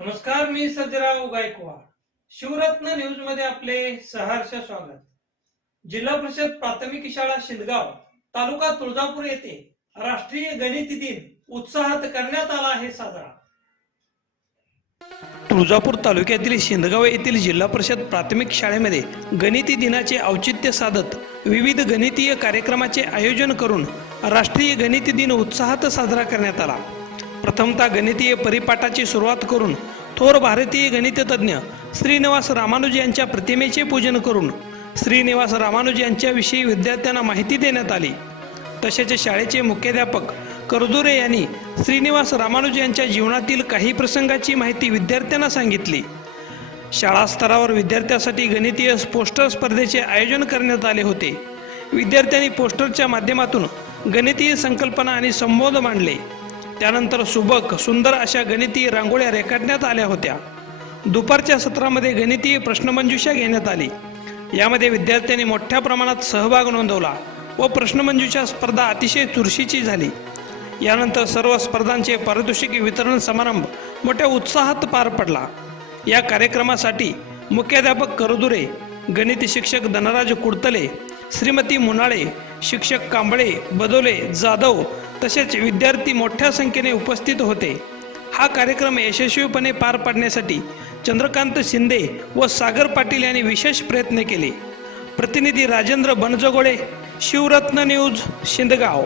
नमस्कार मी सजराव गायकवाड. शिवरत्न न्यूजमध्ये आपले सहर्ष स्वागत. जिल्हा परिषद प्राथमिक शाळा शिंदगाव तालुका तुळजापूर येथे राष्ट्रीय गणित दिन उत्साहात करण्यात आला आहे साजरा. तुळजापूर तालुक्यातील शिंदगाव येथील जिल्हा परिषद प्राथमिक शाळेमध्ये गणिती दिनाचे औचित्य साधत विविध गणितीय कार्यक्रमाचे आयोजन करून राष्ट्रीय गणित दिन उत्साहात साजरा करण्यात आला. प्रथमतः गणितीय परिपाठाची सुरुवात करून थोर भारतीय गणिततज्ञ श्रीनिवास रामानुज यांच्या प्रतिमेचे पूजन करून श्रीनिवास रामानुज यांच्याविषयी विद्यार्थ्यांना माहिती देण्यात आली. तसेच शाळेचे मुख्याध्यापक करदुरे यांनी श्रीनिवास रामानुज यांच्या जीवनातील काही प्रसंगाची माहिती विद्यार्थ्यांना सांगितली. शाळा स्तरावर विद्यार्थ्यांसाठी गणितीय पोस्टर स्पर्धेचे आयोजन करण्यात आले होते. विद्यार्थ्यांनी पोस्टरच्या माध्यमातून गणितीय संकल्पना आणि संबोध मांडले. त्यानंतर सुबक सुंदर अशा गणितीय रांगोळ्या रेखाटण्यात आल्या होत्या. दुपारच्या सत्रामध्ये गणितीय प्रश्नमंजुषा घेण्यात आली. यामध्ये विद्यार्थ्यांनी मोठ्या प्रमाणात सहभाग नोंदवला व प्रश्नमंजुषा स्पर्धा अतिशय चुरशीची झाली. यानंतर सर्व स्पर्धांचे पारितोषिक वितरण समारंभ मोठ्या उत्साहात पार पडला. या कार्यक्रमासाठी मुख्याध्यापक करदुरे गणित शिक्षक धनराज कुडतले श्रीमती मुनाळे शिक्षक कांबळे बदोले जाधव तसेच विद्यार्थी मोठ्या संख्येने उपस्थित होते. हा कार्यक्रम यशस्वीपणे पार पाडण्यासाठी चंद्रकांत शिंदे व सागर पाटील यांनी विशेष प्रयत्न केले. प्रतिनिधी राजेंद्र बनजगोळे शिवरत्न न्यूज शिंदगाव.